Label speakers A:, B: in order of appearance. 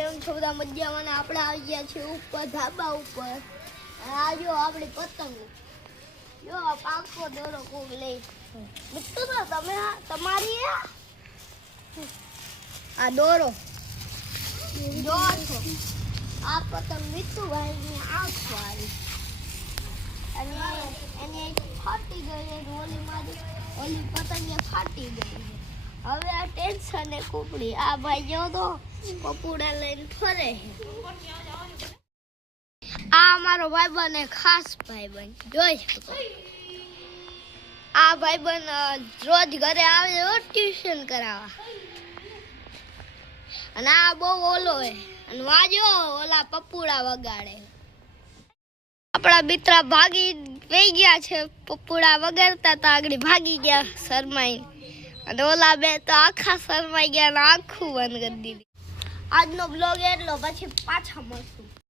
A: એમ મજામાં આપણે આવી ગયા છે ઉપર, ધાબા ઉપર. આ જો આપણી પતંગ. જો પાકો દોરો કોક લઈ મિત્રો તમે તમારી આ? દોરો. જો આ પતંગ મિત્રુભાઈની આંખ વાળી અને એને ફાટી ગઈ ઓલી મારી, ઓલી પતંગ ફાટી ગઈ. હવે આ ટેન્શન એ કુકડી, આ ભાઈ જો તો પપુડા લઈને ફરે આ અમારો ભાઈ એ ખાસ ભાઈબંધ, જોઈ શકો આ ભાઈ બન રોજ ઘરે આવે ટ્યુશન કરાવવા. અને આ બહુ ઓલો હે અને વાજો, ઓલા પપુડા વગાડે. આપણા બિતરા ભાગી, વહી ગયા છે, પપુડા વગાડતા તો આગળ ભાગી ગયા શરમાઈ અને ઓલા બે તો આખા શરમાઈ ગયા આખું બંધ કરી દીધી આજનો બ્લોગ એટલો, પછી પાછા મળશું.